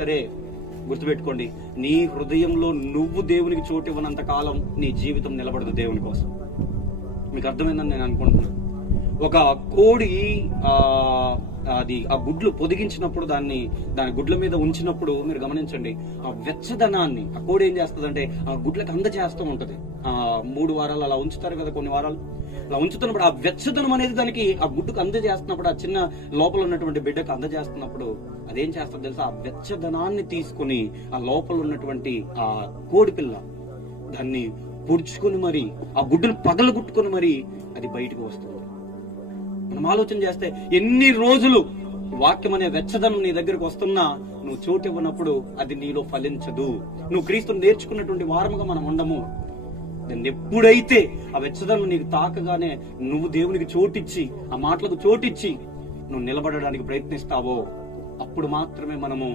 సరే, గుర్తుపెట్టుకోండి, నీ హృదయంలో నువ్వు దేవునికి చోటు ఇవ్వనంత కాలం నీ జీవితం నిలబడదు దేవుని కోసం. మీకు అర్థమైందని నేను అనుకుంటున్నాను. ఒక కోడి ఆ గుడ్లు పొదిగించినప్పుడు దాని గుడ్ల మీద ఉంచినప్పుడు మీరు గమనించండి, ఆ వెచ్చదనాన్ని ఆ కోడి ఏం చేస్తుందంటే ఆ గుడ్లకు అందజేస్తూ ఉంటది. 3 వారాలు అలా ఉంచుతారు కదా, కొన్ని వారాలు అలా ఉంచుతున్నప్పుడు ఆ వెచ్చదనం అనేది దానికి ఆ గుడ్డుకు అందజేస్తున్నప్పుడు, ఆ చిన్న లోపల ఉన్నటువంటి బిడ్డకు అందజేస్తున్నప్పుడు అదేం చేస్తుంది తెలుసా? ఆ వెచ్చదనాన్ని తీసుకుని ఆ లోపల ఉన్నటువంటి ఆ కోడి పిల్ల దాన్ని పొడుచుకుని మరి ఆ గుడ్డును పగలగొట్టుకుని మరి అది బయటకు వస్తుంది. మనం ఆలోచన చేస్తే ఎన్ని రోజులు వాక్యం అనే వెచ్చదనం నీ దగ్గరకు వస్తున్నా నువ్వు చోటు ఇవ్వనప్పుడు అది నీలో ఫలించదు. నువ్వు క్రీస్తుని నేర్చుకున్నటువంటి వారముగా మనం ఉండము. ఎప్పుడైతే ఆ వెచ్చదనం నీకు తాకగానే నువ్వు దేవునికి చోటిచ్చి ఆ మాటలకు చోటిచ్చి నువ్వు నిలబడడానికి ప్రయత్నిస్తావో అప్పుడు మాత్రమే మనము